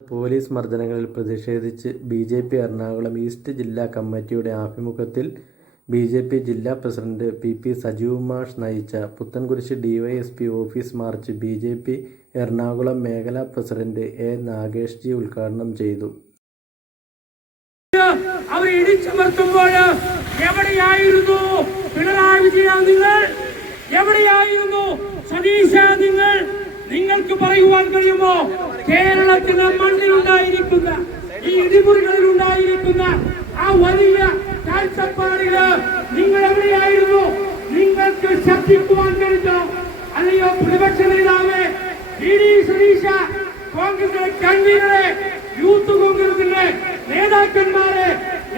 Police മർദ്ദനങ്ങളിൽ പ്രതിഷേധിച്ച് BJP. Ernakulam east ജില്ലാ കമ്മിറ്റിയുടെ ആഭിമുഖ്യത്തിൽ ബി.ജെ.പി. ജില്ലാ പ്രസിഡന്റ് പി. സജീവ് മാഷ് നയിച്ച Puthencruz DYSP office march BJP. Ernakulam മേഖലാ പ്രസിഡന്റ് എ. നാഗേഷ് ജി ഉദ്ഘാടനം ചെയ്തു. അവർ ഇടിച്ചമർത്തുമ്പോൾ എവിടെയായിരുന്നു പിണറായി വിജയൻ? നിങ്ങൾ എവിടെയായിരുന്നു? സതീശ, നിങ്ങൾക്ക് പറയുവാൻ കഴിയുമോ? കേരളത്തിന്റെ മണ്ണിലുണ്ടായിരിക്കുന്ന ഈ ഇടിമുറികളിലുണ്ടായിരിക്കുന്ന ആ വലിയ കാഴ്ചപ്പാടില് നിങ്ങൾ എവിടെയായിരുന്നു? നിങ്ങൾക്ക് ശബ്ദിക്കുവാൻ കഴിഞ്ഞോ? അല്ലയോ പ്രതിപക്ഷ നേതാവ് സതീശ, കോൺഗ്രസിലെ കൺവീനറെ, യൂത്ത് കോൺഗ്രസിന്റെ നേതാക്കന്മാരെ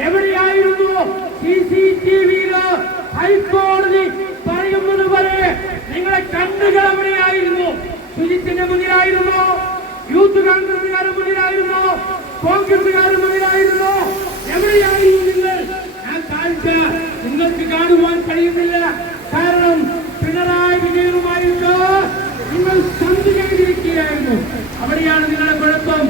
എവിടെയായിരുന്നു? CCTV-യില് ഹൈക്കോടതി പറയുന്നത് പോലെ നിങ്ങളെ കണ്ണുകൾ എവിടെയായിരുന്നു? സുജിത്തിന്റെ മുന്നിലായിരുന്നോ? യൂത്ത് കോൺഗ്രസുകാരുടെ മുന്നിലായിരുന്നോ? കോൺഗ്രസുകാരുടെ മുന്നിലായിരുന്നോ? എവിടെയായിരുന്നു നിങ്ങൾ? ആ കാഴ്ച നിങ്ങൾക്ക് കാണുവാൻ കഴിയുന്നില്ല. കാരണം പിണറായി വിജയനുമായിട്ട് നിങ്ങൾ സന്ധി ചെയ്തിരിക്കുകയായിരുന്നു. അവിടെയാണ് നിങ്ങളുടെ കുഴപ്പം.